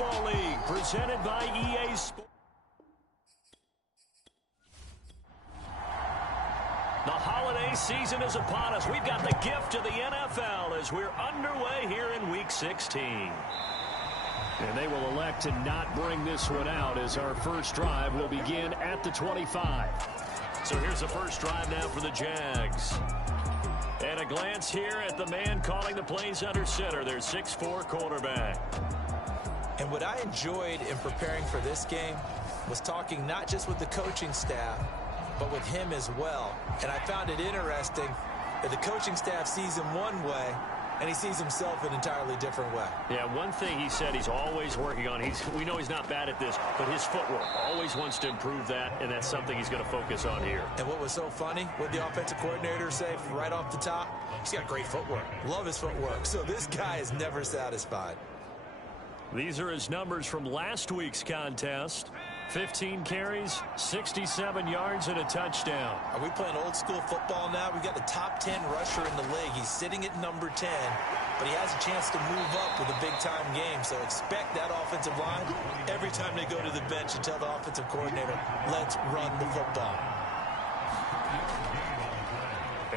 Football League, presented by EA Sports. The holiday season is upon us. We've got the gift of the NFL as we're underway here in Week 16. And they will elect to not bring this one out as our first drive will begin at the 25. So here's the first drive now for the Jags. And a glance here at the man calling the plays under center, their 6'4" quarterback. And what I enjoyed in preparing for this game was talking not just with the coaching staff, but with him as well. And I found it interesting that the coaching staff sees him one way, and he sees himself an entirely different way. Yeah, one thing he said he's always working on, we know he's not bad at this, but his footwork, always wants to improve that, and that's something he's going to focus on here. And what was so funny, what the offensive coordinator say right off the top, he's got great footwork. Love his footwork. So this guy is never satisfied. These are his numbers from last week's contest. 15 carries, 67 yards, and a touchdown. Are we playing old school football now? We've got the top 10 rusher in the league. He's sitting at number 10, but he has a chance to move up with a big-time game. So expect that offensive line every time they go to the bench and tell the offensive coordinator, let's run the football.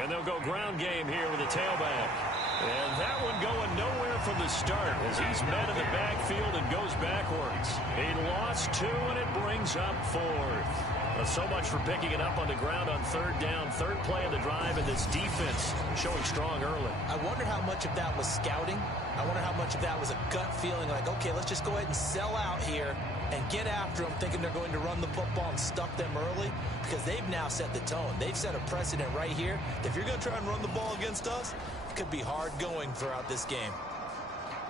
And they'll go ground game here with a tailback. And that one going nowhere from the start as he's met in the backfield and goes backwards. He lost 2, and it brings up 4th. So much for picking it up on the ground on third down. Third play of the drive, and this defense showing strong early. I wonder how much of that was scouting. I wonder how much of that was a gut feeling like, okay, let's just go ahead and sell out here and get after them, thinking they're going to run the football and stuff them early, because they've now set the tone. They've set a precedent right here. If you're going to try and run the ball against us, it could be hard going throughout this game.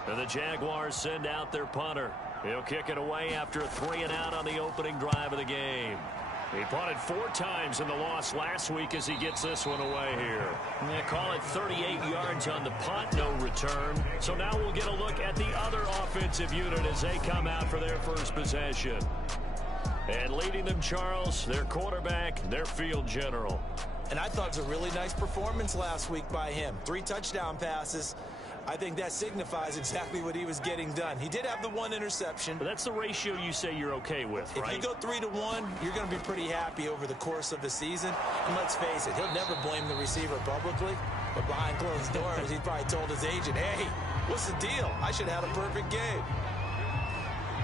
And the Jaguars send out their punter. He'll kick it away after a 3-and-out on the opening drive of the game. He punted 4 times in the loss last week as he gets this one away here. They call it 38 yards on the punt, no return. So now we'll get a look at the other offensive unit as they come out for their first possession. And leading them, Charles, their quarterback, their field general. And I thought it was a really nice performance last week by him. 3 touchdown passes. I think that signifies exactly what he was getting done. He did have the 1 interception. But that's the ratio you say you're okay with, right? If you go 3-1, you're going to be pretty happy over the course of the season. And let's face it, he'll never blame the receiver publicly. But behind closed doors, he probably told his agent, hey, what's the deal? I should have had a perfect game.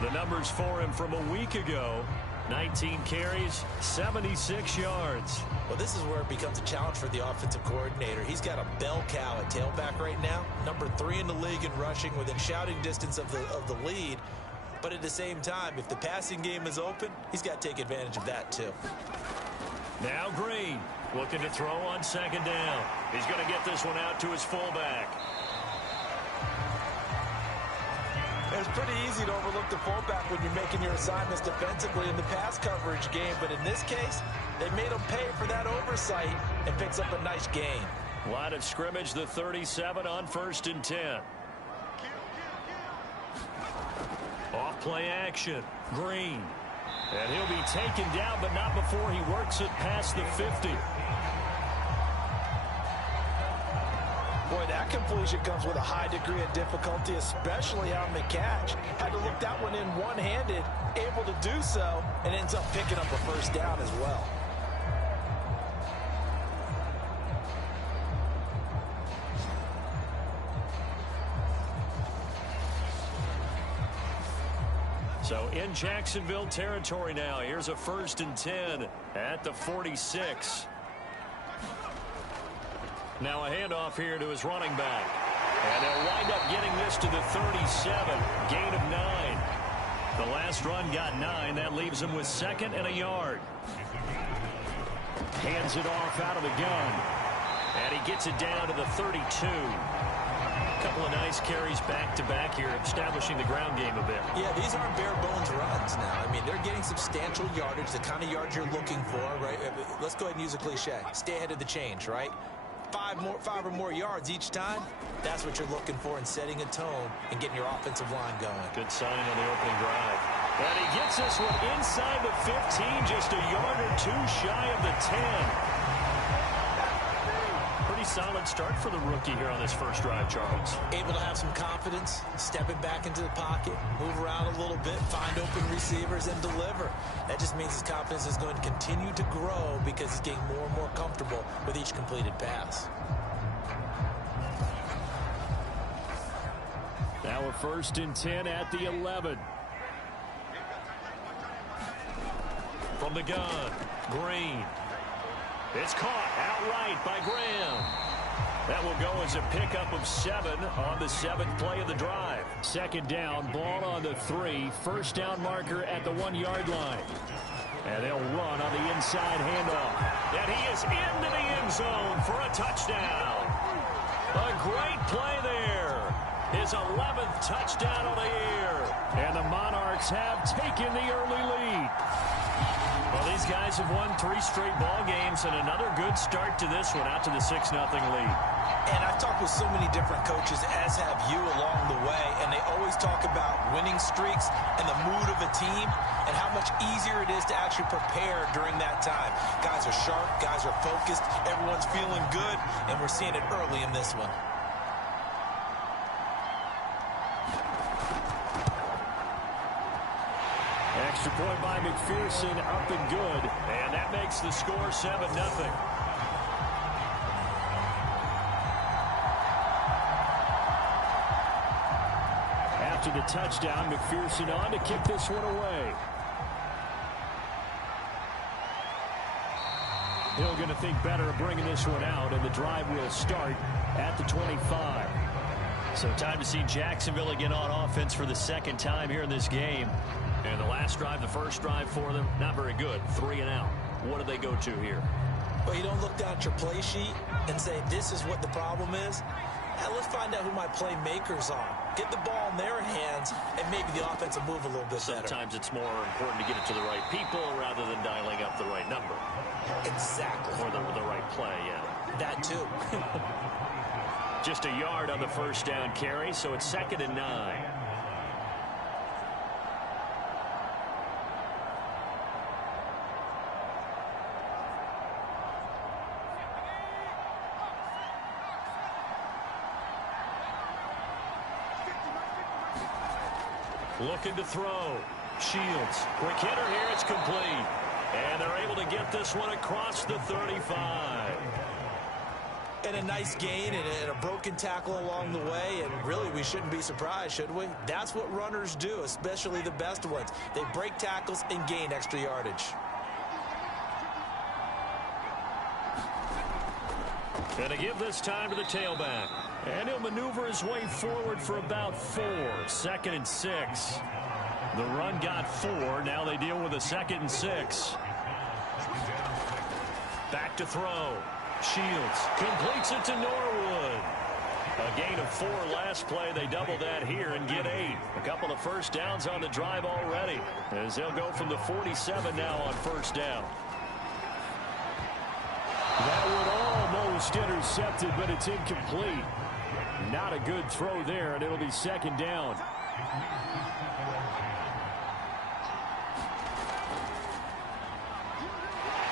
The numbers for him from a week ago. 19 carries, 76 yards. Well, this is where it becomes a challenge for the offensive coordinator. He's got a bell cow at tailback right now, number 3 in the league in rushing, within shouting distance of the lead. But at the same time, if the passing game is open, he's got to take advantage of that too. Now Green looking to throw on second down. He's going to get this one out to his fullback. It's pretty easy to overlook the fullback when you're making your assignments defensively in the pass coverage game. But in this case, they made him pay for that oversight and picks up a nice gain. Line of scrimmage, the 37 on 1st and 10. Off play action. Green. And he'll be taken down, but not before he works it past the 50. Boy, that completion comes with a high degree of difficulty, especially on the catch. Had to look that one in one-handed, able to do so, and ends up picking up a first down as well. So in Jacksonville territory now. Here's a 1st and 10 at the 46. Now a handoff here to his running back. And they'll wind up getting this to the 37. Gain of 9. The last run got 9. That leaves him with 2nd and a yard. Hands it off out of the gun. And he gets it down to the 32. A couple of nice carries back-to-back here, establishing the ground game a bit. Yeah, these aren't bare-bones runs now. I mean, they're getting substantial yardage, the kind of yards you're looking for, right? Let's go ahead and use a cliche. Stay ahead of the change, right? 5 or more yards each time, that's what you're looking for in setting a tone and getting your offensive line going. Good sign on the opening drive. And he gets this one inside the 15, just a yard or 2 shy of the 10. pretty solid start for the rookie here on this first drive, Charles. Able to have some confidence, stepping back into the pocket, move around a little bit, find open receivers, and deliver. That just means his confidence is going to continue to grow because he's getting more and more comfortable with each completed pass. Now a 1st and 10 at the 11. From the gun, Green. It's caught outright by Graham. That will go as a pickup of 7 on the 7th play of the drive. 2nd down, ball on the 3. 1st down marker at the 1-yard line. And they'll run on the inside handoff. And he is into the end zone for a touchdown. A great play there. His 11th touchdown of the year. And the Monarchs have taken the early lead. Well, these guys have won 3 straight ball games and another good start to this one out to the 6-0 lead. And I've talked with so many different coaches, as have you along the way, and they always talk about winning streaks and the mood of a team and how much easier it is to actually prepare during that time. Guys are sharp, guys are focused, everyone's feeling good, and we're seeing it early in this one. Extra point by McPherson, up and good. And that makes the score 7-0. After the touchdown, McPherson on to kick this one away. Hill going to think better of bringing this one out, and the drive will start at the 25. So time to see Jacksonville again on offense for the 2nd time here in this game. And the last drive, the first drive for them, not very good. 3 and out. What do they go to here? Well, you don't look down at your play sheet and say, this is what the problem is. Now, let's find out who my playmakers are. Get the ball in their hands, and maybe the offense will move a little bit better. Sometimes it's more important to get it to the right people rather than dialing up the right number. Exactly. Or the right play, yeah. That too. Just a yard on the 1st down carry, so it's 2nd and 9. Looking to throw. Shields. Quick hitter here. It's complete. And they're able to get this one across the 35. And a nice gain and a broken tackle along the way. And really, we shouldn't be surprised, should we? That's what runners do, especially the best ones. They break tackles and gain extra yardage. And to give this time to the tailback. And he'll maneuver his way forward for about 4. 2nd and 6. The run got 4. Now they deal with a 2nd and 6. Back to throw. Shields completes it to Norwood. A gain of 4 last play. They double that here and get 8. A couple of 1st downs on the drive already, as they'll go from the 47 now on 1st down. That would almost intercepted, but it's incomplete. Not a good throw there, and it'll be 2nd down.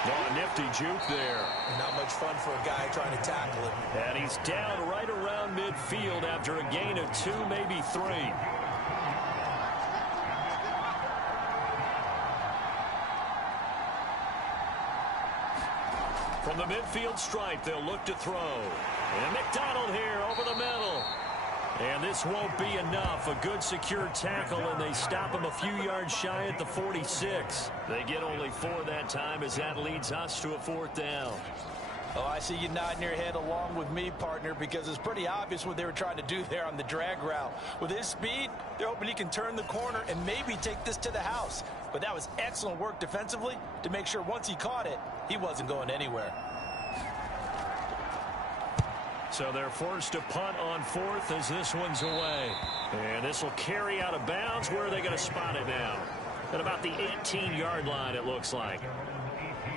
Oh, a nifty juke there. Not much fun for a guy trying to tackle it. And he's down right around midfield after a gain of 2, maybe 3. From the midfield stripe, they'll look to throw. And McDonald here over the middle. And this won't be enough. A good secure tackle, and they stop him a few yards shy at the 46. They get only 4 that time, as that leads us to a 4th down. Oh, I see you nodding your head along with me, partner, because it's pretty obvious what they were trying to do there on the drag route. With his speed, they're hoping he can turn the corner and maybe take this to the house. But that was excellent work defensively to make sure once he caught it, he wasn't going anywhere. So they're forced to punt on 4th as this one's away. And this will carry out of bounds. Where are they going to spot it now? At about the 18-yard line, it looks like.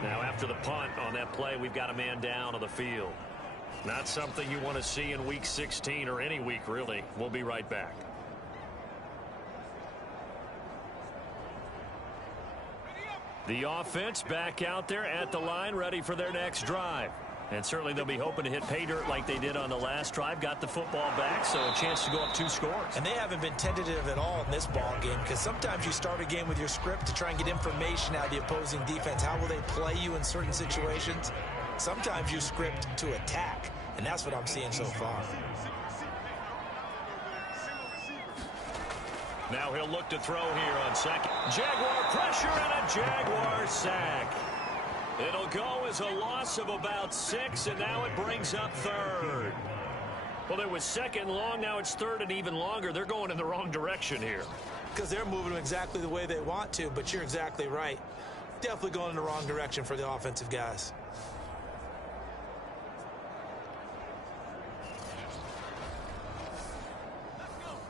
Now, after the punt on that play, we've got a man down on the field. Not something you want to see in Week 16 or any week, really. We'll be right back. The offense back out there at the line, ready for their next drive. And certainly they'll be hoping to hit pay dirt like they did on the last drive. Got the football back, so a chance to go up 2 scores. And they haven't been tentative at all in this ball game, because sometimes you start a game with your script to try and get information out of the opposing defense. How will they play you in certain situations? Sometimes you script to attack, and that's what I'm seeing so far. Now he'll look to throw here on second. Jaguar pressure and a Jaguar sack. It'll go as a loss of about 6, and now it brings up 3rd. Well, it was 2nd long. Now it's 3rd and even longer. They're going in the wrong direction here. Because they're moving them exactly the way they want to, but you're exactly right. Definitely going in the wrong direction for the offensive guys.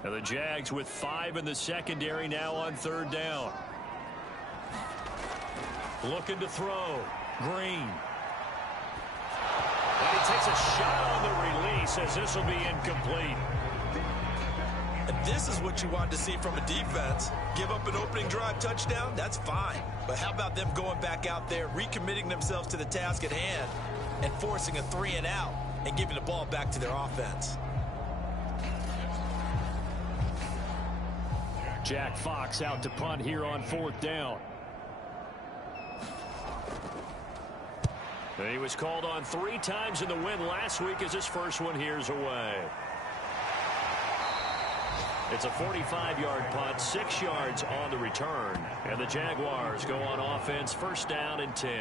Now the Jags with 5 in the secondary now on 3rd down. Looking to throw. Green. And he takes a shot on the release as this will be incomplete. And this is what you want to see from a defense. Give up an opening drive touchdown, that's fine. But how about them going back out there, recommitting themselves to the task at hand, and forcing a 3 and out, and giving the ball back to their offense. Jack Fox out to punt here on 4th down. And he was called on 3 times in the win last week as his first one here's away. It's a 45-yard punt, 6 yards on the return. And the Jaguars go on offense, 1st down and 10.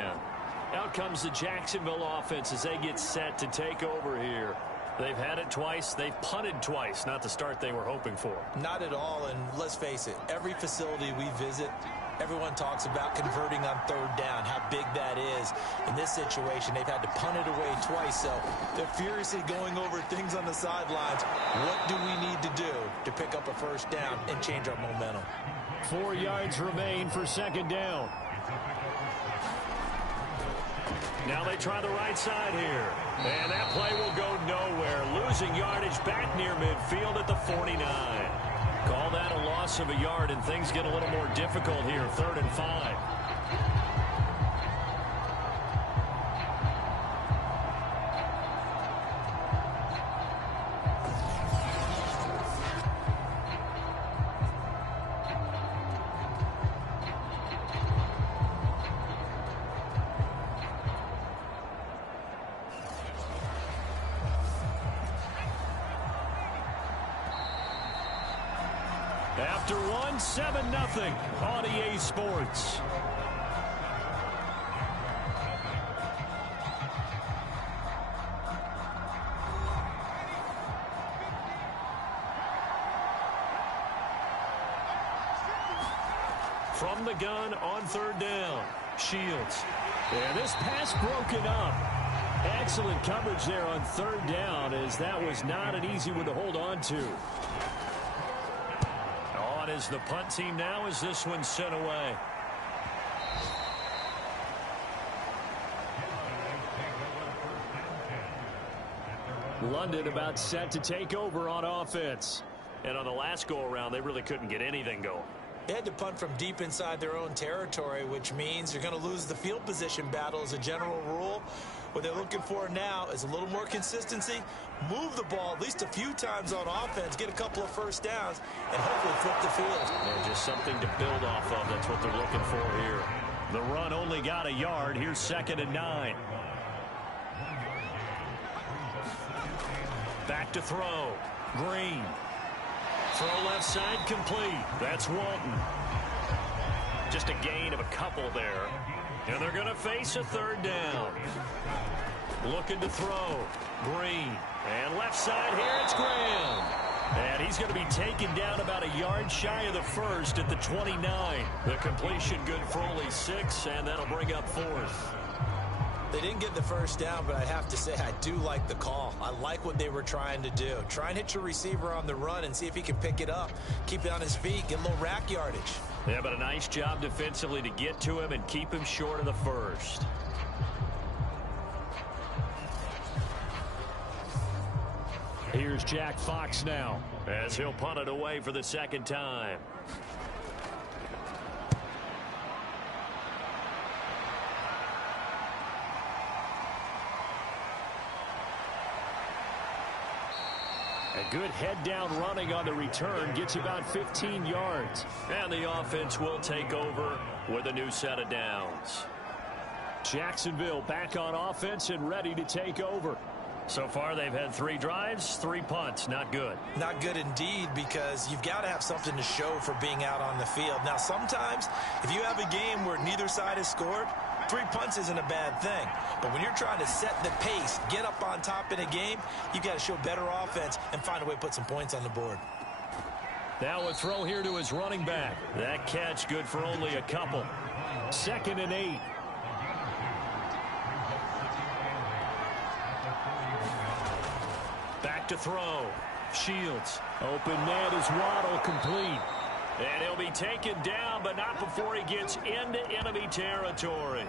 Out comes the Jacksonville offense as they get set to take over here. They've had it twice. They've punted twice. Not the start they were hoping for. Not at all, and let's face it, every facility we visit, everyone talks about converting on 3rd down, how big that is. In this situation, they've had to punt it away twice, so they're furiously going over things on the sidelines. What do we need to do to pick up a 1st down and change our momentum? 4 yards remain for 2nd down. Now they try the right side here. And that play will go nowhere. Losing yardage back near midfield at the 49. Call that a loss of a yard, and things get a little more difficult here. 3rd and 5. After one, 7-0 on EA Sports. From the gun on 3rd down, Shields. And this pass broken up. Excellent coverage there on 3rd down, as that was not an easy one to hold on to. Is the punt team now as this one's sent away. London about set to take over on offense. And on the last go-around, they really couldn't get anything going. They had to punt from deep inside their own territory, which means you're going to lose the field position battle as a general rule. What they're looking for now is a little more consistency, move the ball at least a few times on offense, get a couple of 1st downs, and hopefully flip the field. Yeah, just something to build off of. That's what they're looking for here. The run only got a yard. Here's 2nd and 9. Back to throw. Green. Throw left side complete. That's Walton. Just a gain of a couple there. And they're going to face a 3rd down. Looking to throw. Green. And left side here, it's Graham. And he's going to be taken down about a yard shy of the 1st at the 29. The completion good for only 6, and that'll bring up 4th. They didn't get the 1st down, but I have to say I do like the call. I like what they were trying to do. Try and hit your receiver on the run and see if he can pick it up. Keep it on his feet, get a little rack yardage. Yeah, but a nice job defensively to get to him and keep him short of the 1st. Here's Jack Fox now as he'll punt it away for the 2nd time. A good head-down running on the return gets about 15 yards. And the offense will take over with a new set of downs. Jacksonville back on offense and ready to take over. So far, they've had 3 drives, 3 punts. Not good. Not good indeed, because you've got to have something to show for being out on the field. Now, sometimes, if you have a game where neither side has scored, 3 punts isn't a bad thing. But when you're trying to set the pace, get up on top in a game, you've got to show better offense and find a way to put some points on the board. Now a throw here to his running back. That catch good for only a couple. 2nd and 8. Back to throw. Shields. Open man is Waddle, complete. And he'll be taken down, but not before he gets into enemy territory.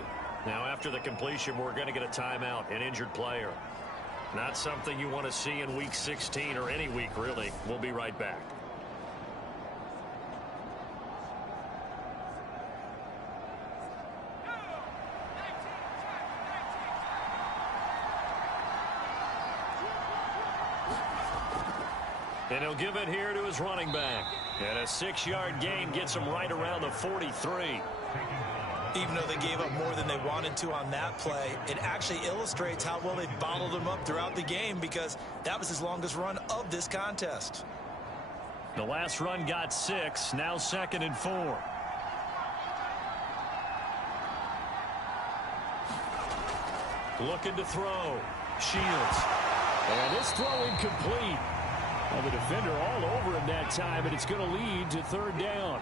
Now after the completion, we're going to get a timeout, an injured player. Not something you want to see in week 16 or any week, really. We'll be right back. And he'll give it here to his running back. And a 6-yard gain gets him right around the 43. Even though they gave up more than they wanted to on that play, it actually illustrates how well they've bottled him up throughout the game, because that was his longest run of this contest. The last run got 6, now 2nd and 4. Looking to throw. Shields. And this throw incomplete. Well, the defender all over him that time, and it's going to lead to 3rd down.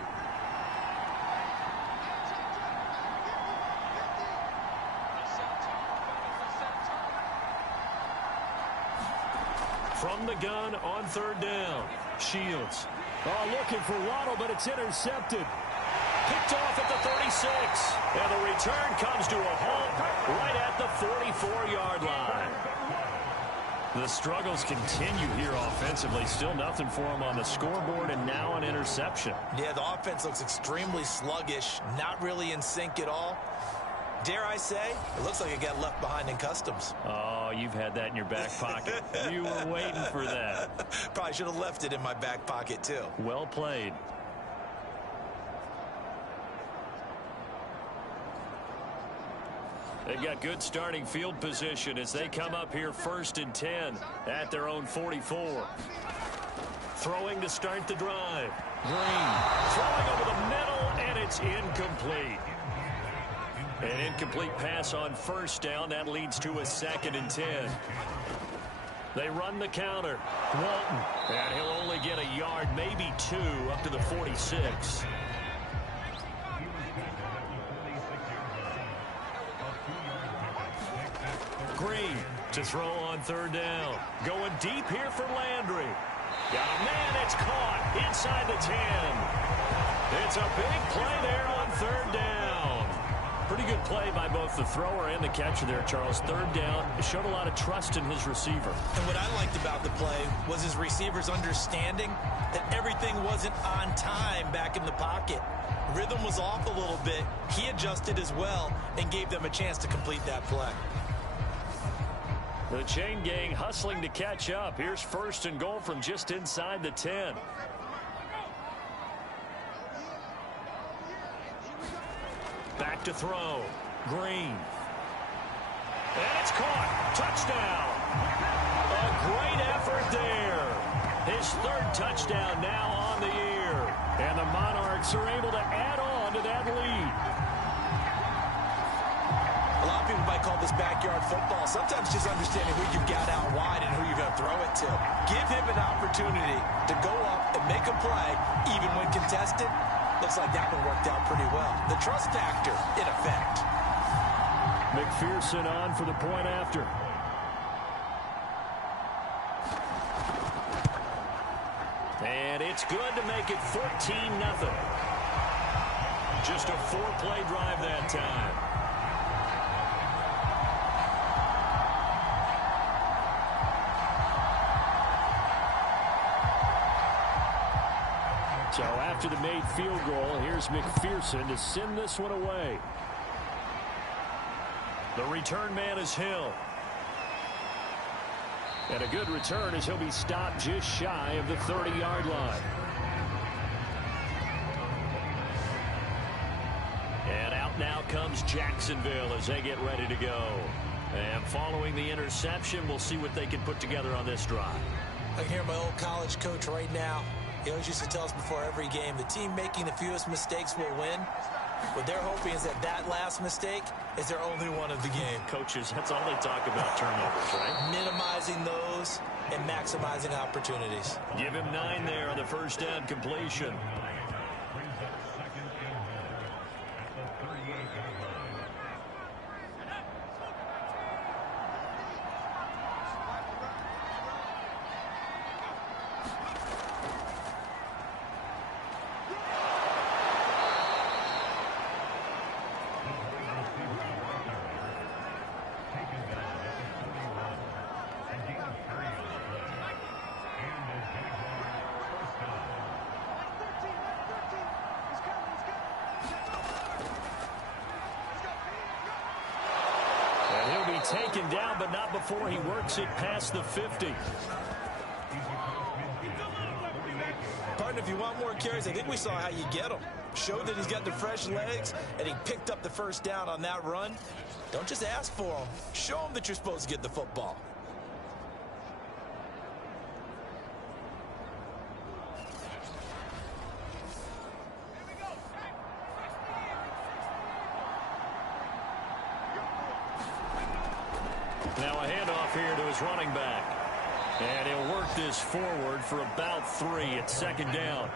From the gun on 3rd down. Shields. Oh, looking for Waddle, but it's intercepted. Picked off at the 36. And the return comes to a halt right at the 44-yard line. The struggles continue here offensively. Still nothing for him on the scoreboard, and now an interception. Yeah, the offense looks extremely sluggish, not really in sync at all. Dare I say, it looks like it got left behind in customs. Oh, you've had that in your back pocket. You were waiting for that. Probably should have left it in my back pocket, too. Well played. They've got good starting field position as they come up here 1st and 10 at their own 44. Throwing to start the drive. Green throwing over the middle, and it's incomplete. An incomplete pass on 1st down. That leads to a 2nd and 10. They run the counter. Walton. And he'll only get a yard, maybe 2, up to the 46. Green to throw on 3rd down. Going deep here for Landry. Got a man, it's caught inside the 10. It's a big play there on 3rd down. Pretty good play by both the thrower and the catcher there, Charles. 3rd down. It showed a lot of trust in his receiver. And what I liked about the play was his receiver's understanding that everything wasn't on time back in the pocket. Rhythm was off a little bit. He adjusted as well and gave them a chance to complete that play. The chain gang hustling to catch up. Here's 1st and goal from just inside the 10. Back to throw. Green. And it's caught. Touchdown. A great effort there. His 3rd touchdown now on the year. And the Monarchs are able to add on to that lead. A lot of people might call this backyard football. Sometimes just understanding who you've got out wide and who you're going to throw it to. Give him an opportunity to go up and make a play, even when contested. Looks like that one worked out pretty well. The trust factor in effect. McPherson on for the point after. And it's good to make it 14-0. Just a 4-play drive that time. So after the made field goal, here's McPherson to send this one away. The return man is Hill. And a good return as he'll be stopped just shy of the 30-yard line. And out now comes Jacksonville as they get ready to go. And following the interception, we'll see what they can put together on this drive. I can hear my old college coach right now. He always used to tell us before every game, the team making the fewest mistakes will win. What they're hoping is that last mistake is their only one of the game. Coaches, that's all they talk about, turnovers, right? Minimizing those and maximizing opportunities. Give him 9 there on the first down completion. Taken down, but not before he works it past the 50. Partner, if you want more carries, I think we saw how you get them. Showed that he's got the fresh legs, and he picked up the first down on that run. Don't just ask for them. Show them that you're supposed to get the football. Now a handoff here to his running back. And he'll work this forward for about 3 at second down.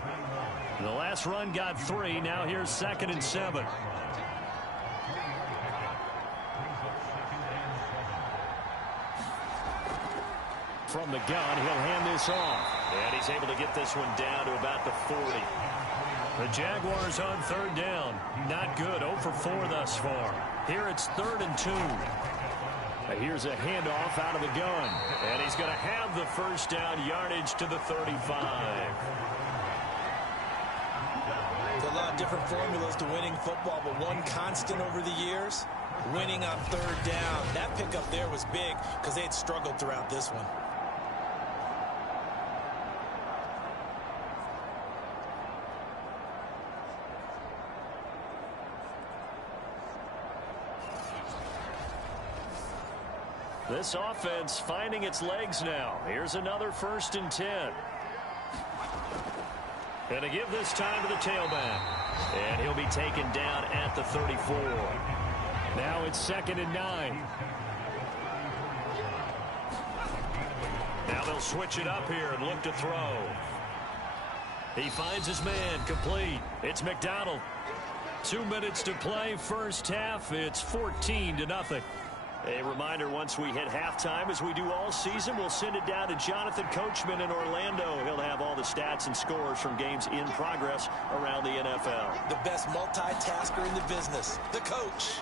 The last run got 3. Now here's 2nd and 7. From the gun, he'll hand this off. And he's able to get this one down to about the 40. The Jaguars on 3rd down. Not good. 0 for 4 thus far. Here it's 3rd and 2. Here's a handoff out of the gun. And he's going to have the first down yardage to the 35. There's a lot of different formulas to winning football, but one constant over the years, winning on 3rd down. That pickup there was big because they had struggled throughout this one. This offense finding its legs now. Here's another 1st and 10. Gonna give this time to the tailback. And he'll be taken down at the 34. Now it's 2nd and 9. Now they'll switch it up here and look to throw. He finds his man, complete. It's McDonald. 2 minutes to play, first half. It's 14-0. A reminder, once we hit halftime, as we do all season, we'll send it down to Jonathan Coachman in Orlando. He'll have all the stats and scores from games in progress around the NFL. The best multitasker in the business, the coach.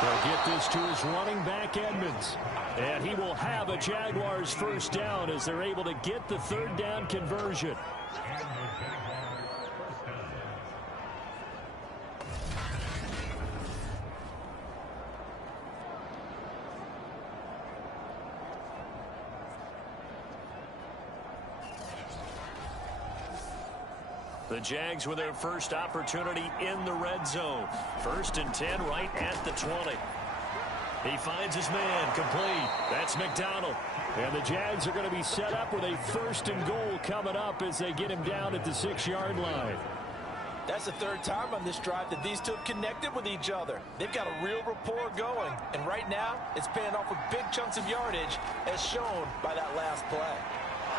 They'll get this to his running back, Edmonds. And he will have a Jaguars first down as they're able to get the 3rd down conversion. The Jags with their first opportunity in the red zone. 1st and 10 right at the 20. He finds his man, complete. That's McDonald. And the Jags are going to be set up with a 1st and goal coming up as they get him down at the 6-yard line. That's the 3rd time on this drive that these two have connected with each other. They've got a real rapport going. And right now, it's paying off with big chunks of yardage, as shown by that last play.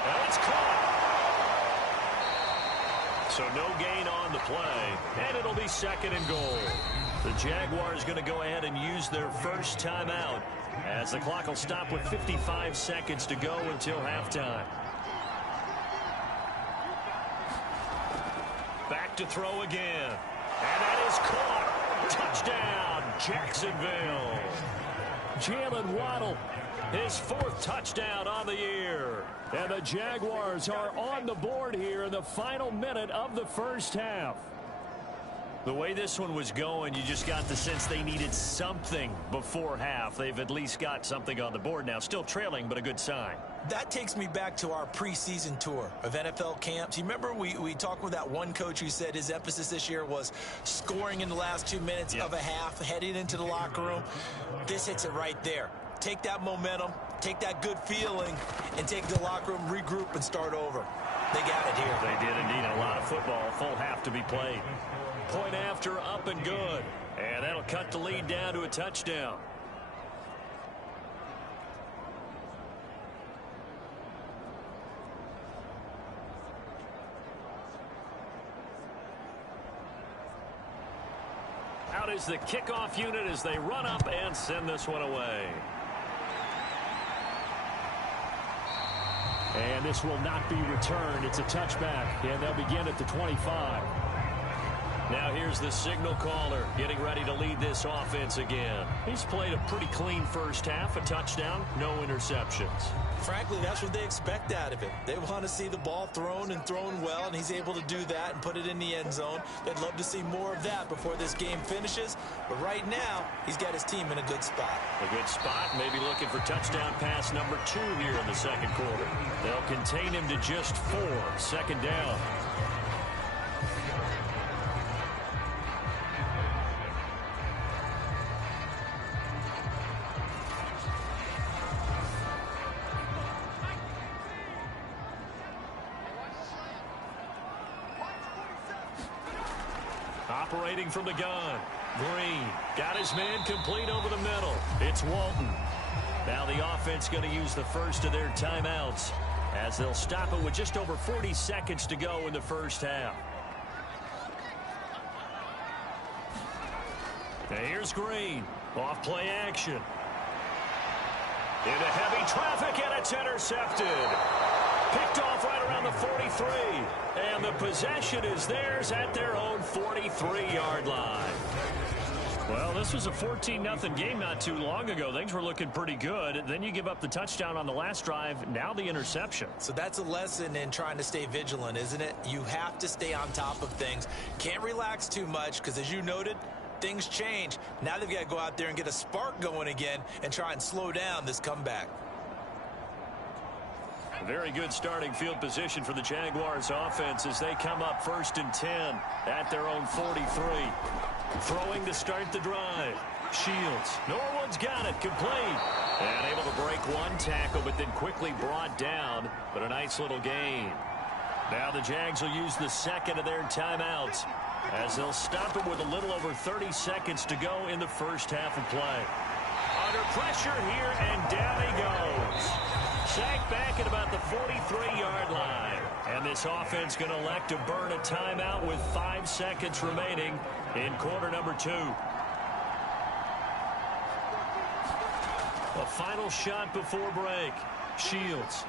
And it's caught. So no gain on the play, and it'll be 2nd and goal. The Jaguars going to go ahead and use their first timeout as the clock will stop with 55 seconds to go until halftime. Back to throw again. And that is caught. Touchdown, Jacksonville. Jalen Waddle, his 4th touchdown on the year. And the Jaguars are on the board here in the final minute of the first half. The way this one was going, you just got the sense they needed something before half. They've at least got something on the board now. Still trailing, but a good sign. That takes me back to our preseason tour of NFL camps. You remember we talked with that one coach who said his emphasis this year was scoring in the last 2 minutes of a half, heading into the locker room. This hits it right there. Take that momentum, take that good feeling, and take the locker room, regroup, and start over. They got it here. They did indeed. A lot of football, a full half to be played. Point after, up and good. And that'll cut the lead down to a touchdown. Out is the kickoff unit as they run up and send this one away. And this will not be returned. It's a touchback, and they'll begin at the 25. Now here's the signal caller getting ready to lead this offense again. He's played a pretty clean first half, a touchdown, no interceptions. Frankly, that's what they expect out of him. They want to see the ball thrown and thrown well, and he's able to do that and put it in the end zone. They'd love to see more of that before this game finishes. But right now, he's got his team in a good spot. A good spot, maybe looking for touchdown pass number 2 here in the second quarter. They'll contain him to just 4, second down. Operating from the gun. Green got his man complete over the middle. It's Walton. Now the offense going to use the first of their timeouts as they'll stop it with just over 40 seconds to go in the first half. Now here's Green. Off play action. Into heavy traffic, and it's intercepted. Picked off right around the 43. And the possession is theirs at their own 43-yard line. Well, this was a 14-0 game not too long ago. Things were looking pretty good. Then you give up the touchdown on the last drive. Now the interception. So that's a lesson in trying to stay vigilant, isn't it? You have to stay on top of things. Can't relax too much because, as you noted, things change. Now they've got to go out there and get a spark going again and try and slow down this comeback. Very good starting field position for the Jaguars offense as they come up 1st and 10 at their own 43. Throwing to start the drive. Shields. Norwood's got it. Complete. And able to break one tackle, but then quickly brought down. But a nice little gain. Now the Jags will use the second of their timeouts as they'll stop it with a little over 30 seconds to go in the first half of play. Under pressure here, and down he goes. Sacked back at about the 43-yard line. And this offense going to elect to burn a timeout with 5 seconds remaining in quarter number 2. A final shot before break. Shields.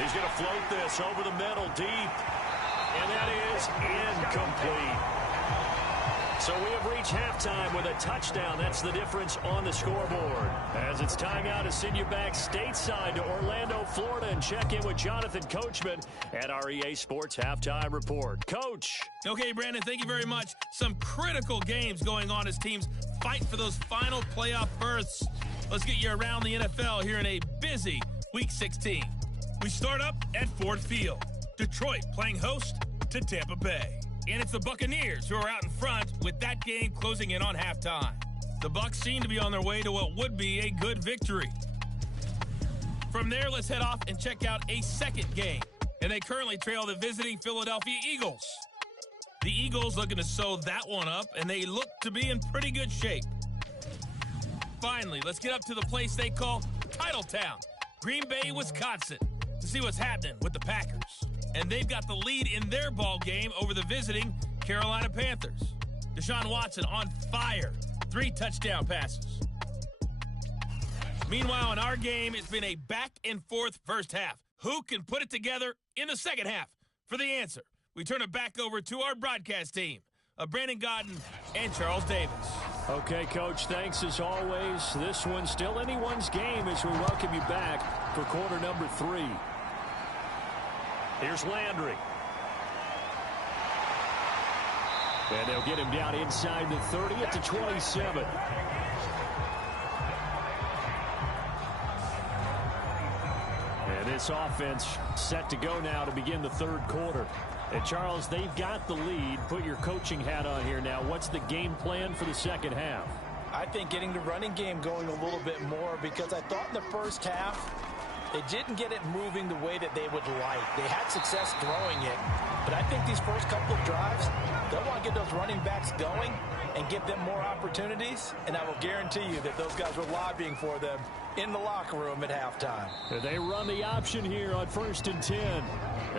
He's going to float this over the middle deep. And that is incomplete. So we have reached halftime with a touchdown. That's the difference on the scoreboard. As it's time now to send you back stateside to Orlando, Florida, and check in with Jonathan Coachman at our EA Sports Halftime Report. Coach. Okay, Brandon, thank you very much. Some critical games going on as teams fight for those final playoff berths. Let's get you around the NFL here in a busy Week 16. We start up at Ford Field. Detroit playing host to Tampa Bay. And it's the Buccaneers who are out in front with that game closing in on halftime. The Bucs seem to be on their way to what would be a good victory. From there, let's head off and check out a second game. And they currently trail the visiting Philadelphia Eagles. The Eagles looking to sew that one up, and they look to be in pretty good shape. Finally, let's get up to the place they call Titletown, Green Bay, Wisconsin, to see what's happening with the Packers. And they've got the lead in their ball game over the visiting Carolina Panthers. Deshaun Watson on fire. 3 touchdown passes. Meanwhile, in our game, it's been a back-and-forth first half. Who can put it together in the second half? For the answer, we turn it back over to our broadcast team of Brandon Godden and Charles Davis. Okay, Coach, thanks as always. This one's still anyone's game as we welcome you back for quarter number 3. Here's Landry. And they'll get him down inside the 30 at the 27. And this offense set to go now to begin the third quarter. And Charles, they've got the lead. Put your coaching hat on here now. What's the game plan for the second half? I think getting the running game going a little bit more, because I thought in the first half they didn't get it moving the way that they would like. They had success throwing it, but I think these first couple of drives, they'll want to get those running backs going and give them more opportunities, and I will guarantee you that those guys were lobbying for them in the locker room at halftime. They run the option here on 1st and 10.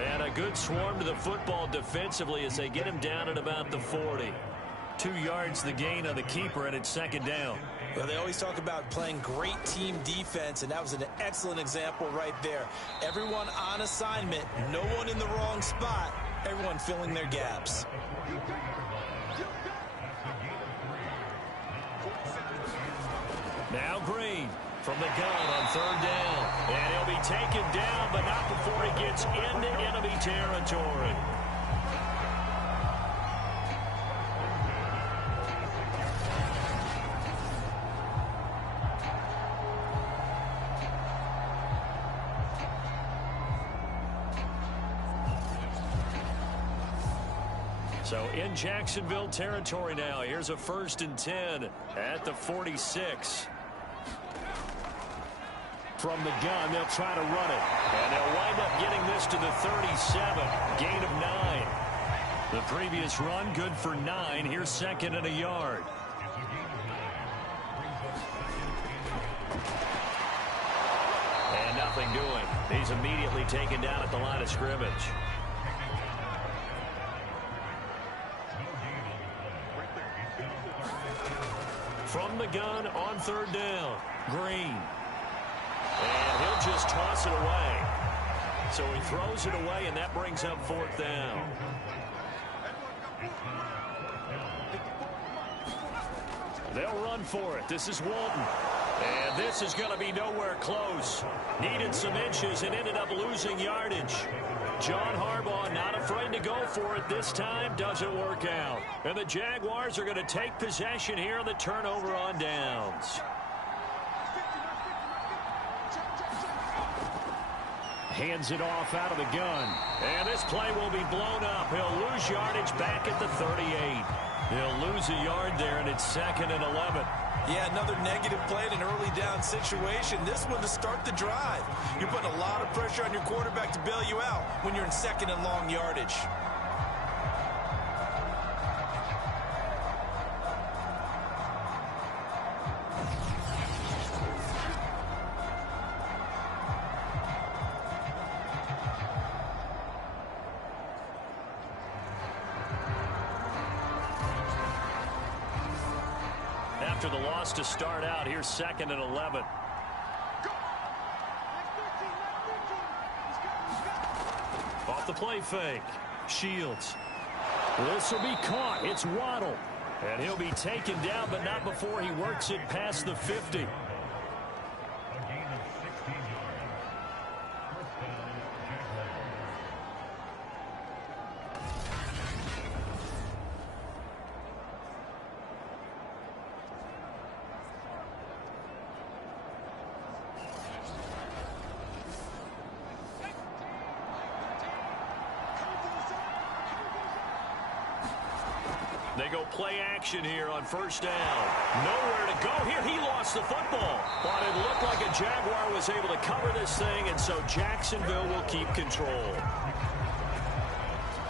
And a good swarm to the football defensively as they get him down at about the 40. 2 yards the gain on the keeper, and it's second down. Well, they always talk about playing great team defense, and that was an excellent example right there. Everyone on assignment, no one in the wrong spot, everyone filling their gaps. Now Green from the gun on 3rd down. And he'll be taken down, but not before he gets into enemy territory. So in Jacksonville territory now. Here's a 1st and 10 at the 46. From the gun, they'll try to run it. And they'll wind up getting this to the 37. Gain of 9. The previous run, good for 9. Here's 2nd and a yard. And nothing doing. He's immediately taken down at the line of scrimmage. From the gun on 3rd down, Green. And he'll just toss it away. So he throws it away, and that brings up 4th down. They'll run for it. This is Walton. And this is going to be nowhere close. Needed some inches and ended up losing yardage. John Harbaugh not afraid to go for it this time. Doesn't work out. And the Jaguars are going to take possession here on the turnover on downs. Hands it off out of the gun. And this play will be blown up. He'll lose yardage back at the 38. He'll lose a yard there, and it's 2nd and 11. Yeah, another negative play in an early down situation. This one to start the drive. You're putting a lot of pressure on your quarterback to bail you out when you're in 2nd and long yardage. After the loss to start out, here's 2nd and 11. Off the play fake. Shields. This will be caught. It's Waddle. And he'll be taken down, but not before he works it past the 50. They go play action here on 1st down. Nowhere to go here. He lost the football. But it looked like a Jaguar was able to cover this thing, and so Jacksonville will keep control.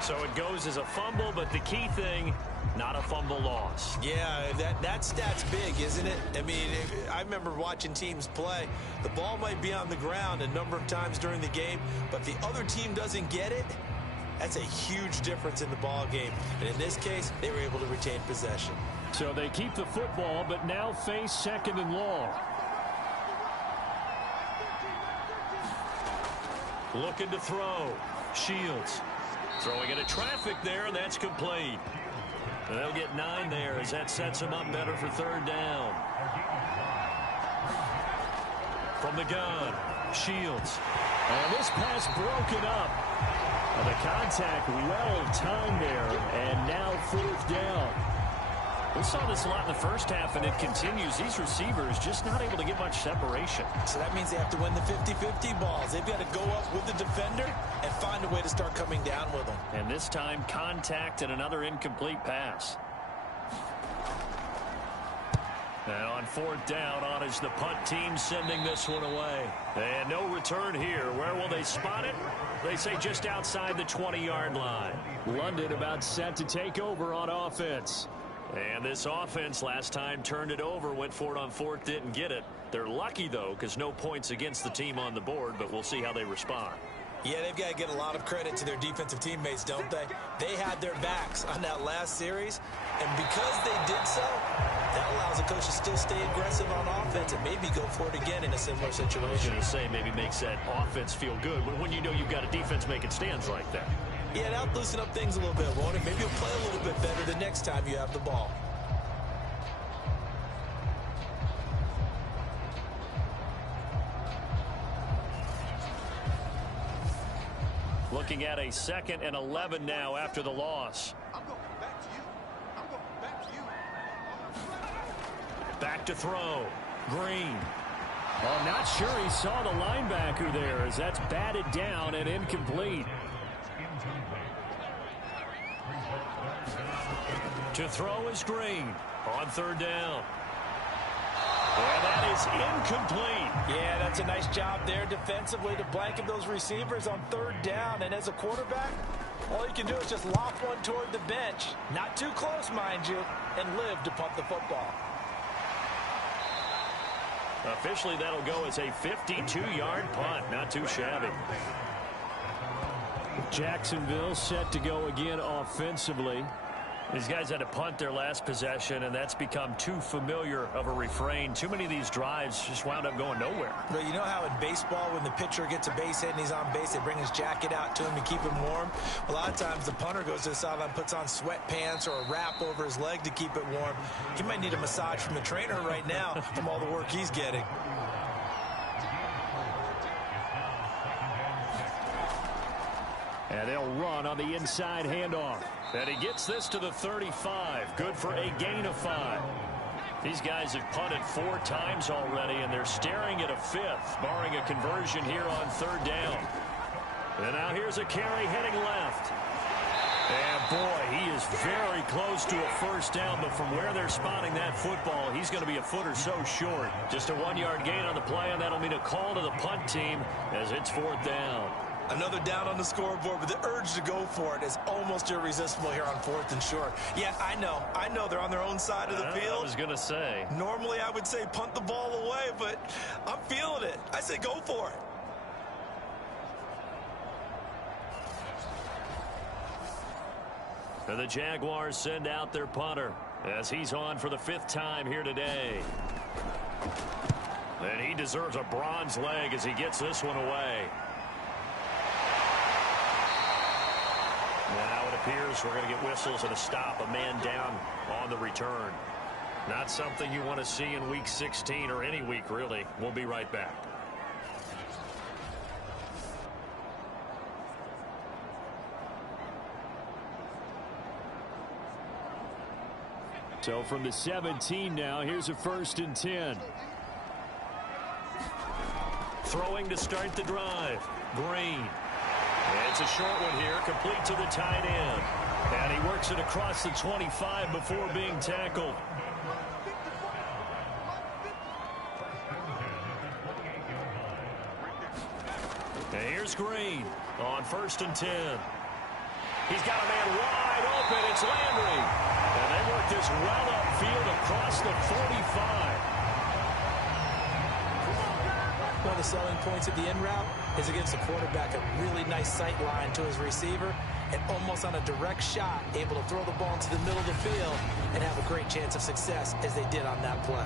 So it goes as a fumble, but the key thing, not a fumble loss. Yeah, that stat's big, isn't it? I mean, I remember watching teams play. The ball might be on the ground a number of times during the game, but if the other team doesn't get it, that's a huge difference in the ball game. And in this case, they were able to retain possession. So they keep the football, but now face 2nd and long. Looking to throw. Shields. Throwing into traffic there, and that's complete. And they'll get 9 there as that sets them up better for 3rd down. From the gun. Shields. And this pass broken up. The contact well timed there, and now 4th down. We saw this a lot in the first half, and it continues. These receivers just not able to get much separation. So that means they have to win the 50-50 balls. They've got to go up with the defender and find a way to start coming down with them. And this time, contact and another incomplete pass. And on fourth down, on is the punt team sending this one away. And no return here. Where will they spot it? They say just outside the 20-yard line. London about set to take over on offense. And this offense last time turned it over, went for it on fourth, didn't get it. They're lucky, though, because no points against the team on the board, but we'll see how they respond. Yeah, they've got to get a lot of credit to their defensive teammates, don't they? They had their backs on that last series, and because they did so, that allows the coach to still stay aggressive on offense and maybe go for it again in a similar situation. I was going to say maybe makes that offense feel good when you know you've got a defense making stands like that. Yeah, that'll loosen up things a little bit, won't it? Maybe you'll play a little bit better the next time you have the ball. Looking at a 2nd and 11 now after the loss. Back to throw. Green. Well, I'm not sure he saw the linebacker there as that's batted down and incomplete. To throw is Green on third down. And that is incomplete. Yeah, that's a nice job there defensively to blanket those receivers on third down. And as a quarterback, all you can do is just lob one toward the bench. Not too close, mind you, and live to punt the football. Officially, that'll go as a 52-yard punt. Not too shabby. Jacksonville set to go again offensively. These guys had to punt their last possession, and that's become too familiar of a refrain. Too many of these drives just wound up going nowhere. Well, you know how in baseball, when the pitcher gets a base hit and he's on base, they bring his jacket out to him to keep him warm? A lot of times the punter goes to the sideline, puts on sweatpants or a wrap over his leg to keep it warm. He might need a massage from the trainer right now from all the work he's getting. And they'll run on the inside handoff. And he gets this to the 35. Good for a gain of 5. These guys have punted 4 times already, and they're staring at a 5th, barring a conversion here on third down. And now here's a carry heading left. And boy, he is very close to a first down, but from where they're spotting that football, he's going to be a foot or so short. Just a 1-yard gain on the play, and that'll mean a call to the punt team as it's fourth down. Another down on the scoreboard, but the urge to go for it is almost irresistible here on fourth and short. Yeah, I know they're on their own side of the field. I was going to say. Normally I would say punt the ball away, but I'm feeling it. I say go for it. And the Jaguars send out their punter as he's on for the 5th time here today. And he deserves a bronze leg as he gets this one away. Now it appears we're going to get whistles and a stop, a man down on the return. Not something you want to see in week 16 or any week, really. We'll be right back. So from the 17 now, here's a 1st and 10. Throwing to start the drive. Green. It's a short one here, complete to the tight end. And he works it across the 25 before being tackled. And here's Green on 1st and 10. He's got a man wide open. It's Landry. And they work this well upfield across the 45. One of the selling points of the in route is it gives the quarterback a really nice sight line to his receiver and almost on a direct shot able to throw the ball into the middle of the field and have a great chance of success as they did on that play.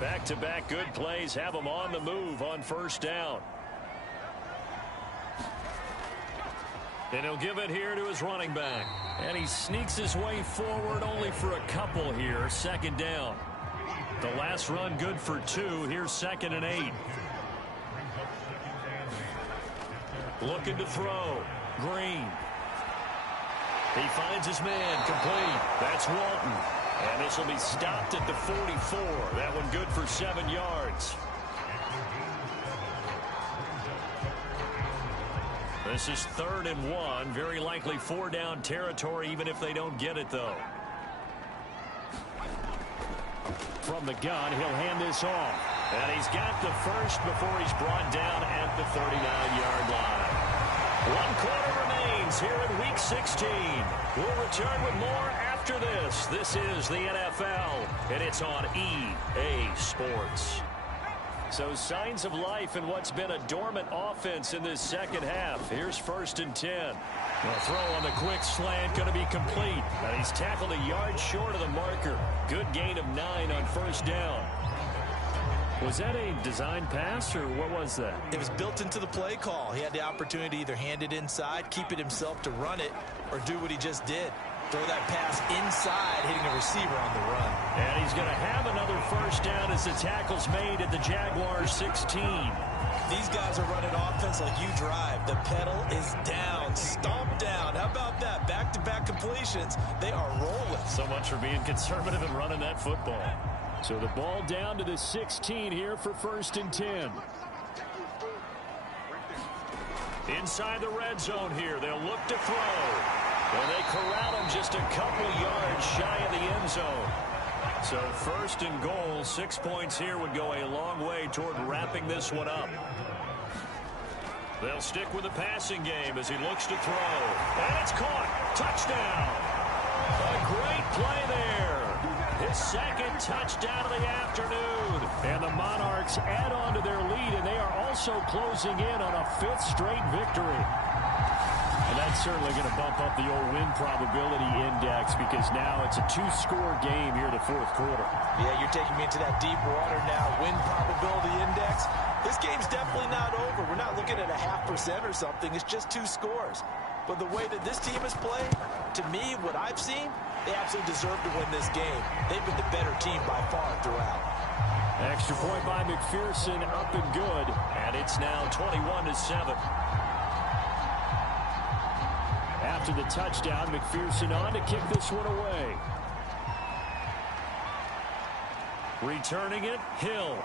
Back-to-back good plays have him on the move on first down. And he'll give it here to his running back. And he sneaks his way forward only for a couple here. 2nd down. The last run good for 2. Here's 2nd and 8. Looking to throw. Green. He finds his man. Complete. That's Walton. And this will be stopped at the 44. That one good for 7 yards. This is 3rd and 1. Very likely 4-down territory, even if they don't get it, though. From the gun, he'll hand this off. And he's got the first before he's brought down at the 39-yard line. 1 quarter remains here in Week 16. We'll return with more after this. This is the NFL, and it's on EA Sports. So signs of life in what's been a dormant offense in this second half. Here's 1st and 10. The throw on the quick slant going to be complete. And he's tackled a yard short of the marker. Good gain of 9 on 1st down. Was that a design pass, or what was that? It was built into the play call. He had the opportunity to either hand it inside, keep it himself to run it, or do what he just did. Throw that pass inside, hitting a receiver on the run. And he's going to have another 1st down as the tackle's made at the Jaguars 16. These guys are running offense like you drive. The pedal is down, stomp down. How about that? Back-to-back completions. They are rolling. So much for being conservative and running that football. So the ball down to the 16 here for 1st and 10. Inside the red zone here. They'll look to throw. Well, they corral him just a couple yards shy of the end zone. So 1st and goal, 6 points here would go a long way toward wrapping this one up. They'll stick with the passing game as he looks to throw. And it's caught. Touchdown. A great play there. His 2nd touchdown of the afternoon. And the Monarchs add on to their lead, and they are also closing in on a 5th straight victory. And that's certainly going to bump up the old win probability index because now it's a 2-score game here in the 4th quarter. Yeah, you're taking me into that deep water now. Win probability index. This game's definitely not over. We're not looking at a 0.5% or something. It's just 2 scores. But the way that this team has played, to me, what I've seen, they absolutely deserve to win this game. They've been the better team by far throughout. Extra point by McPherson, up and good. And it's now 21-7. After the touchdown, McPherson on to kick this one away. Returning it, Hill.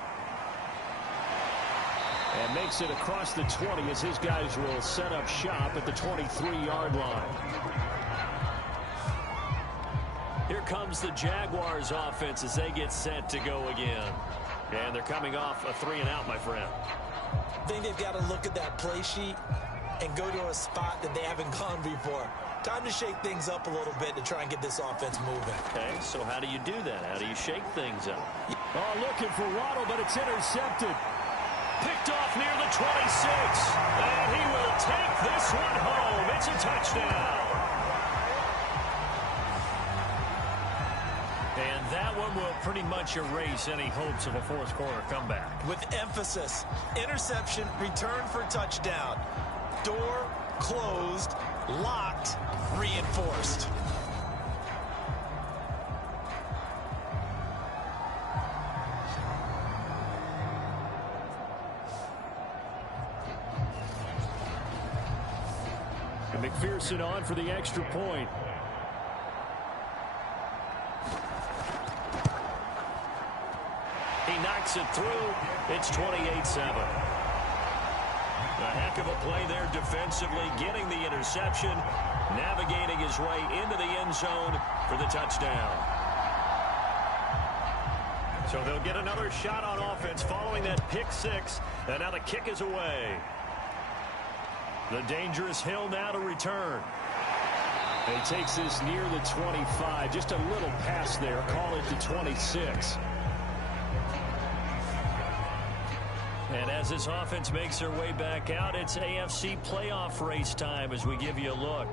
And makes it across the 20 as his guys will set up shop at the 23-yard line. Here comes the Jaguars offense as they get set to go again. And they're coming off a 3-and-out, my friend. I think they've got to look at that play sheet and go to a spot that they haven't gone before. Time to shake things up a little bit to try and get this offense moving. Okay, so how do you do that? How do you shake things up? Oh, looking for Waddle, but it's intercepted. Picked off near the 26. And he will take this one home. It's a touchdown. And that one will pretty much erase any hopes of a 4th quarter comeback. With emphasis, interception, return for touchdown. Door closed, locked, reinforced. And McPherson on for the extra point. He knocks it through. It's 28-7. A heck of a play there defensively, getting the interception, navigating his way into the end zone for the touchdown. So they'll get another shot on offense following that pick 6, and now the kick is away. The dangerous Hill now to return. He takes this near the 25, just a little pass there, call it the 26. And as this offense makes their way back out, it's AFC playoff race time as we give you a look.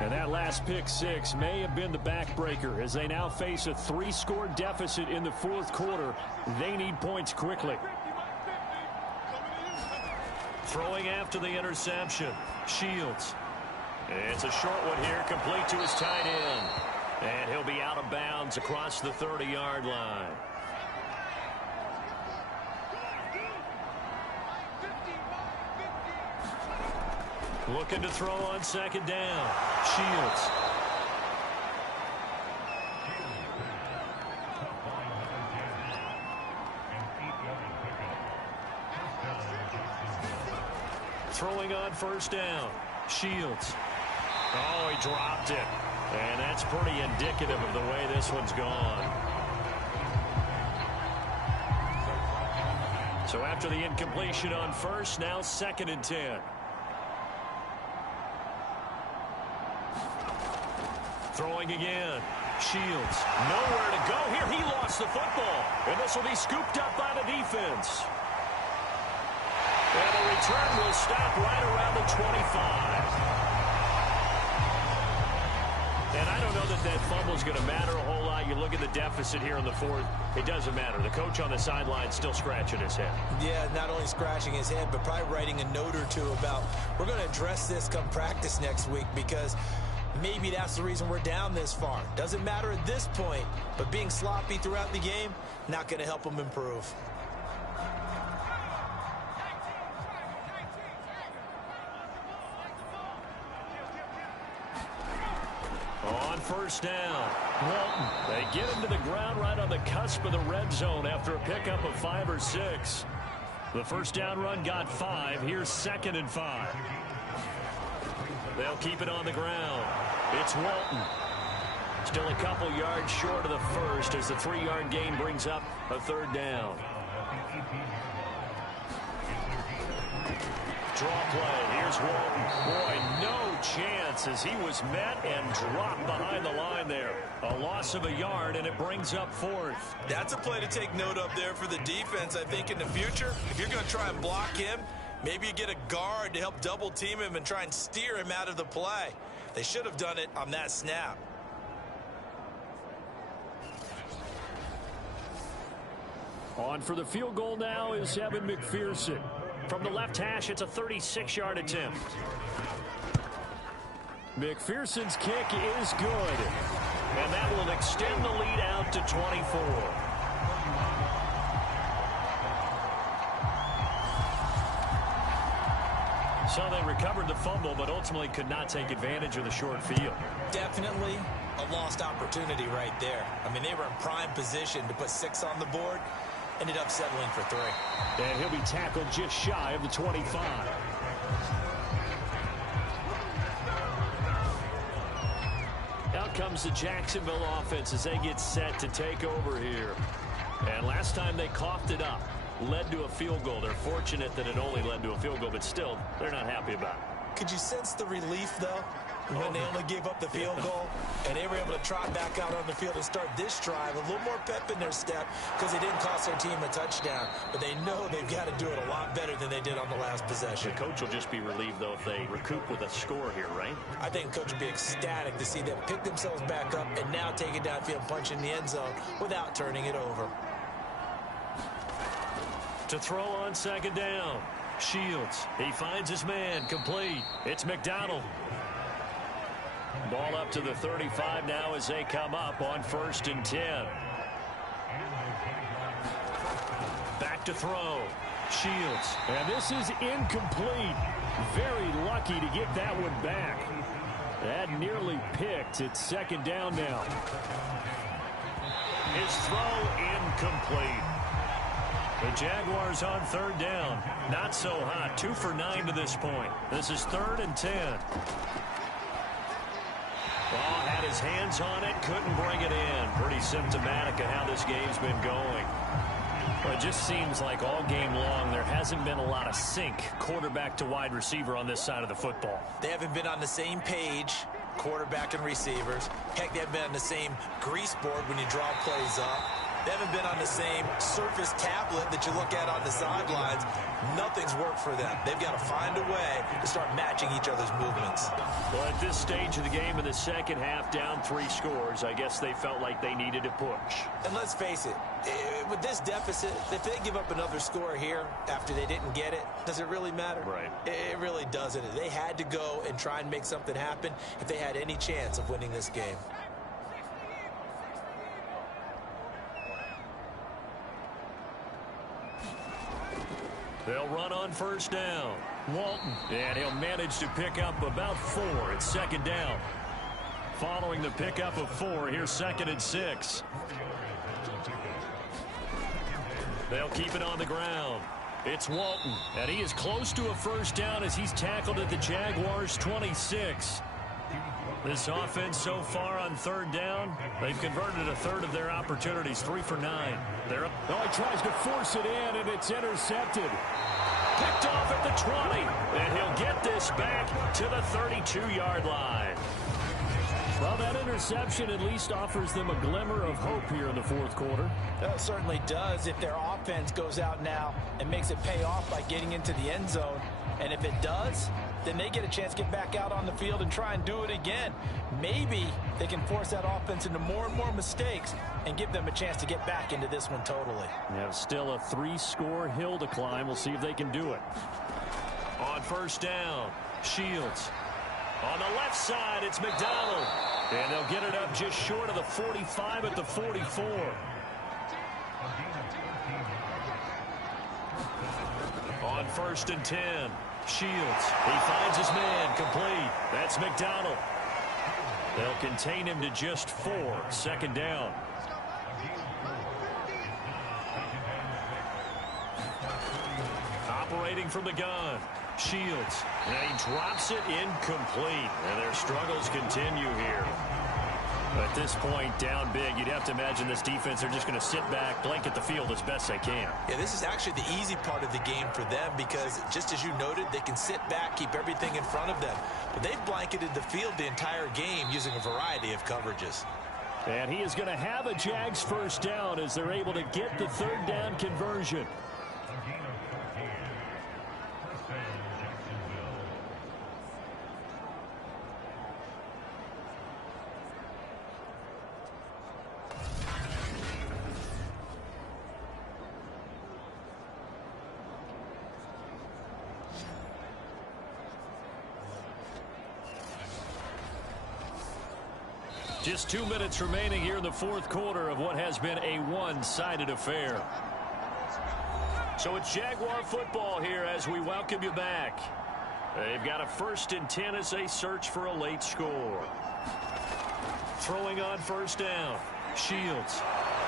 And that last pick 6 may have been the backbreaker as they now face a 3-score deficit in the 4th quarter. They need points quickly. Throwing after the interception, Shields. It's a short one here, complete to his tight end. And he'll be out of bounds across the 30-yard line. Looking to throw on second down. Shields. Throwing on first down. Shields. Oh, he dropped it. And that's pretty indicative of the way this one's gone. So after the incompletion on first, now 2nd and 10. Throwing again. Shields. Nowhere to go here. He lost the football. And this will be scooped up by the defense. And the return will stop right around the 25. And I don't know that that fumble is going to matter a whole lot. You look at the deficit here in the 4th. It doesn't matter. The coach on the sideline still scratching his head. Yeah, not only scratching his head, but probably writing a note or two about, we're going to address this come practice next week, because maybe that's the reason we're down this far. Doesn't matter at this point, but being sloppy throughout the game, not going to help them improve. On first down, Walton. They get him to the ground right on the cusp of the red zone after a pickup of 5 or 6. The first down run got 5. Here's 2nd and 5. They'll keep it on the ground. It's Walton. Still a couple yards short of the first as the 3-yard gain brings up a 3rd down. Draw play. Here's Walton. Boy, no chance as he was met and dropped behind the line there. A loss of a yard, and it brings up 4th. That's a play to take note of there for the defense. I think in the future, if you're going to try and block him, maybe you get a guard to help double team him and try and steer him out of the play. They should have done it on that snap. On for the field goal now is Evan McPherson. From the left hash, it's a 36-yard attempt. McPherson's kick is good. And that will extend the lead out to 24. So they recovered the fumble, but ultimately could not take advantage of the short field. Definitely a lost opportunity right there. I mean, they were in prime position to put 6 on the board. Ended up settling for 3. And he'll be tackled just shy of the 25. Out comes the Jacksonville offense as they get set to take over here. And last time they coughed it up, led to a field goal. They're fortunate that it only led to a field goal, but still, they're not happy about it. Could you sense the relief, though, when they only gave up the field goal and they were able to trot back out on the field and start this drive? A little more pep in their step because they didn't cost their team a touchdown, but they know they've got to do it a lot better than they did on the last possession. The coach will just be relieved, though, if they recoup with a score here, right? I think the coach will be ecstatic to see them pick themselves back up and now take it downfield and punch in the end zone without turning it over. To throw on second down. Shields. He finds his man. Complete. It's McDonald. Ball up to the 35 now as they come up on 1st and 10. Back to throw. Shields. And this is incomplete. Very lucky to get that one back. That nearly picked. It's 2nd down now. His throw incomplete. The Jaguars on 3rd down. Not so hot. 2 for 9 to this point. This is 3rd and 10. Ball had his hands on it. Couldn't bring it in. Pretty symptomatic of how this game's been going. Well, it just seems like all game long there hasn't been a lot of sync quarterback to wide receiver on this side of the football. They haven't been on the same page, quarterback and receivers. Heck, they haven't been on the same grease board when you draw plays up. They haven't been on the same surface tablet that you look at on the sidelines. Nothing's worked for them. They've got to find a way to start matching each other's movements. Well, at this stage of the game in the second half, down 3 scores, I guess they felt like they needed to push. And let's face it, with this deficit, if they give up another score here after they didn't get it, does it really matter? Right. It really doesn't. They had to go and try and make something happen if they had any chance of winning this game. They'll run on first down. Walton, and he'll manage to pick up about 4. It's second down. Following the pickup of 4, here's 2nd and 6. They'll keep it on the ground. It's Walton, and he is close to a first down as he's tackled at the Jaguars' 26. This offense so far on third down, they've converted a third of their opportunities, 3 for 9. He tries to force it in, and it's intercepted. Picked off at the 20, and he'll get this back to the 32-yard line. Well, that interception at least offers them a glimmer of hope here in the fourth quarter. That certainly does if their offense goes out now and makes it pay off by getting into the end zone. And if it does, then they get a chance to get back out on the field and try and do it again. Maybe they can force that offense into more and more mistakes and give them a chance to get back into this one totally. Yeah, still a 3-score hill to climb. We'll see if they can do it. On first down, Shields. On the left side, it's McDonald. And they'll get it up just short of the 45 at the 44. On 1st and 10, Shields. He finds his man, complete. That's McDonald. They'll contain him to just 4, 2nd down. Operating from the gun, Shields. And he drops it incomplete. And their struggles continue here. At this point, down big, you'd have to imagine this defense are just going to sit back, blanket the field as best they can. Yeah, this is actually the easy part of the game for them because, just as you noted, they can sit back, keep everything in front of them. But they've blanketed the field the entire game using a variety of coverages. And he is going to have a Jags first down as they're able to get the third down conversion. Just 2 minutes remaining here in the fourth quarter of what has been a one-sided affair. So it's Jaguar football here as we welcome you back. They've got a 1st and 10 as they search for a late score. Throwing on first down, Shields.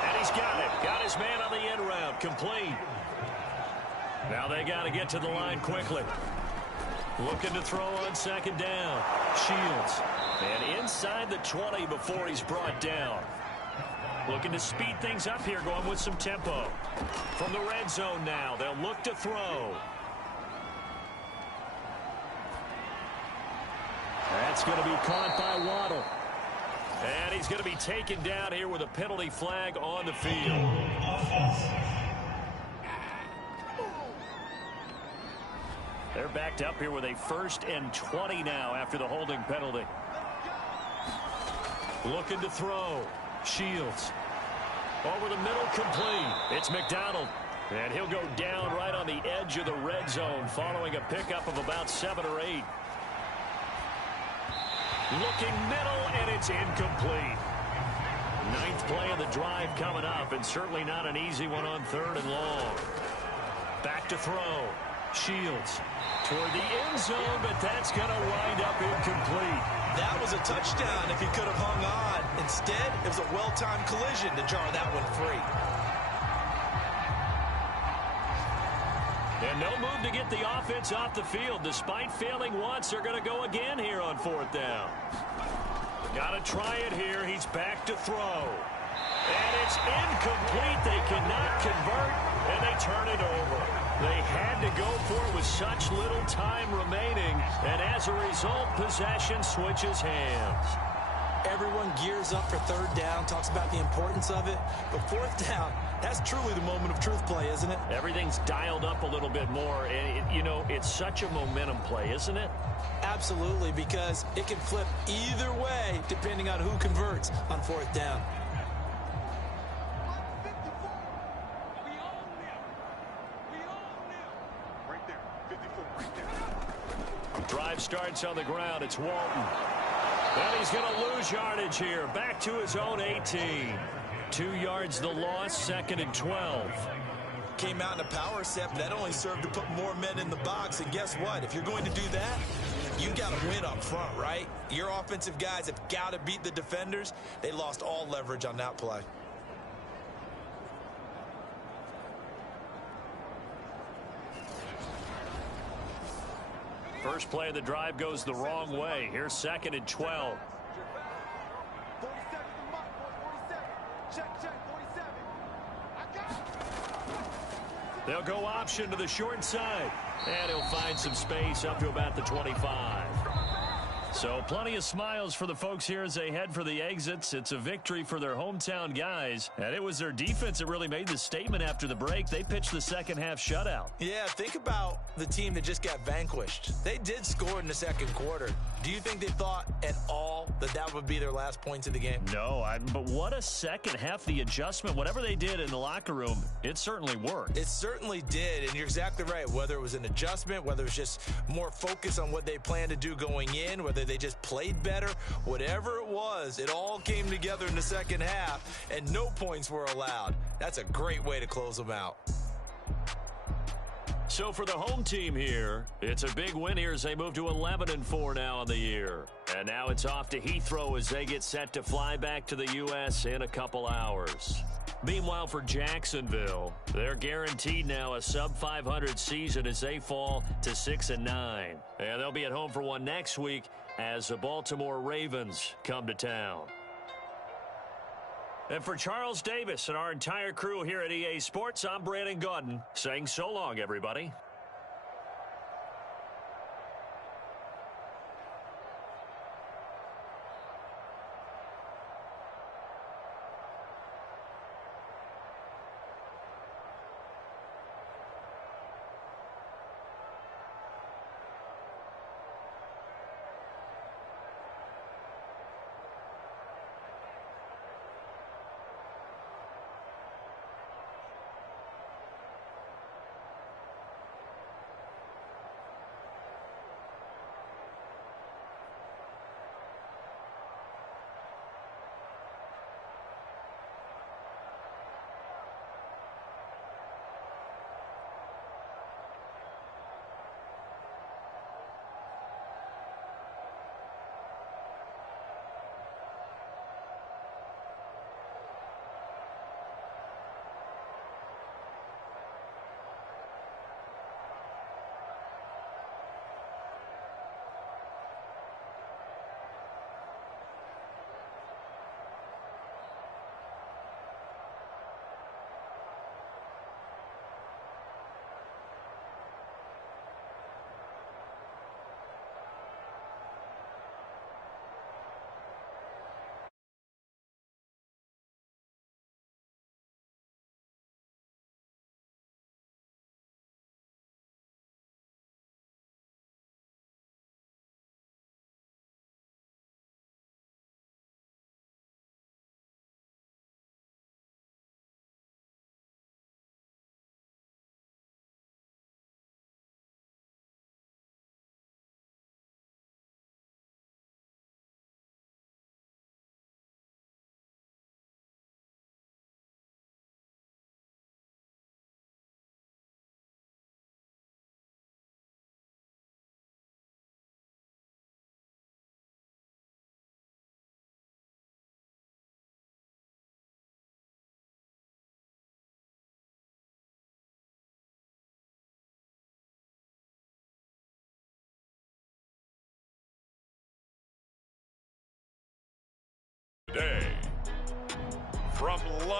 And he's got it. Got his man on the end route, complete. Now they got to get to the line quickly. Looking to throw on 2nd down, Shields. And inside the 20 before he's brought down. Looking to speed things up here, going with some tempo. From the red zone now, they'll look to throw. That's going to be caught by Waddle. And he's going to be taken down here with a penalty flag on the field. They're backed up here with a 1st and 20 now after the holding penalty. Looking to throw. Shields. Over the middle, complete. It's McDonald. And he'll go down right on the edge of the red zone following a pickup of about 7 or 8. Looking middle, and it's incomplete. 9th play of the drive coming up, and certainly not an easy one on 3rd and long. Back to throw. Shields toward the end zone, but that's going to wind up incomplete. That was a touchdown if he could have hung on. Instead, it was a well-timed collision to jar that one free. And no move to get the offense off the field. Despite failing once, they're going to go again here on 4th down. Got to try it here. He's back to throw. And it's incomplete. They cannot convert, and they turn it over. They had to go for it with such little time remaining, and as a result, possession switches hands. Everyone gears up for 3rd down, talks about the importance of it, but 4th down, that's truly the moment of truth play, isn't it? Everything's dialed up a little bit more, and you know, it's such a momentum play, isn't it? Absolutely, because it can flip either way depending on who converts on 4th down. Drive starts on the ground. It's Walton. And he's going to lose yardage here. Back to his own 18. 2 yards the loss, 2nd and 12. came out in a power set, but that only served to put more men in the box. And guess what? If you're going to do that, you got to win up front, right? Your offensive guys have got to beat the defenders. They lost all leverage on that play. First play of the drive goes the wrong way. Here's 2nd and 12. They'll go option to the short side. And he'll find some space up to about the 25. So plenty of smiles for the folks here as they head for the exits. It's a victory for their hometown guys. And it was their defense that really made the statement after the break. They pitched the second half shutout. Yeah, think about the team that just got vanquished. They did score in the second quarter. Do you think they thought at all that that would be their last points of the game? No, but what a second half. The adjustment, whatever they did in the locker room, it certainly worked. It certainly did, and you're exactly right. Whether it was an adjustment, whether it was just more focus on what they planned to do going in, whether they just played better, whatever it was, it all came together in the second half, and no points were allowed. That's a great way to close them out. So for the home team here, it's a big win here as they move to 11-4 now on the year. And now it's off to Heathrow as they get set to fly back to the U.S. in a couple hours. Meanwhile, for Jacksonville, they're guaranteed now a sub-500 season as they fall to 6-9. And they'll be at home for one next week as the Baltimore Ravens come to town. And for Charles Davis and our entire crew here at EA Sports, I'm Brandon Gaudin saying so long, everybody. Day from